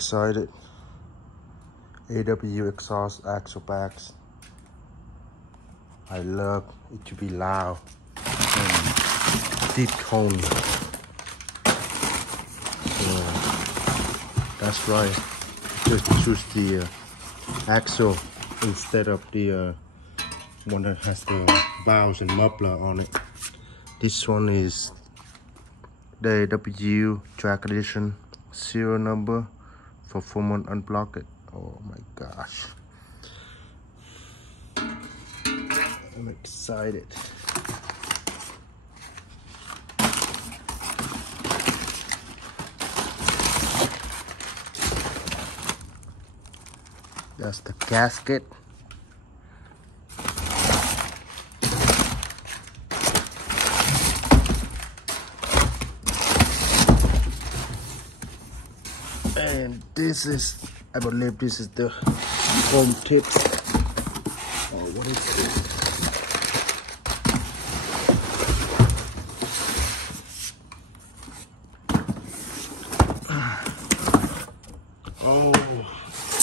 excited. AW exhaust axle backs. I love it to be loud and deep tone. So that's right. Just choose the axle instead of the one that has the valves and muffler on it. This one is the W track edition, serial number for 4-month unblocked. Oh my gosh, I'm excited. That's the gasket. And this is, I believe this is the home tips. Oh, what is this? Oh,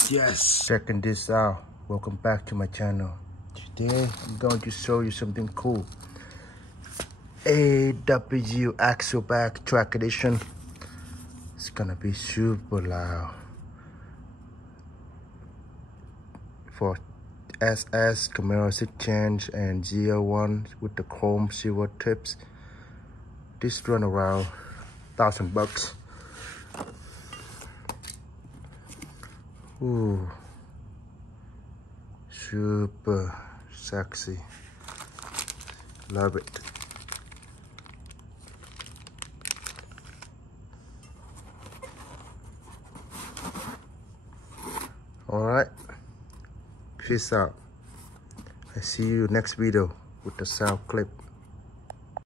yes. Checking this out. Welcome back to my channel. Today, I'm going to show you something cool. AW axleback track edition. It's gonna be super loud for SS, camaro 6 change, and zl1 with the chrome silver tips. This run around $1,000. Ooh, super sexy. Love it. Alright, peace out. I see you next video with the sound clip.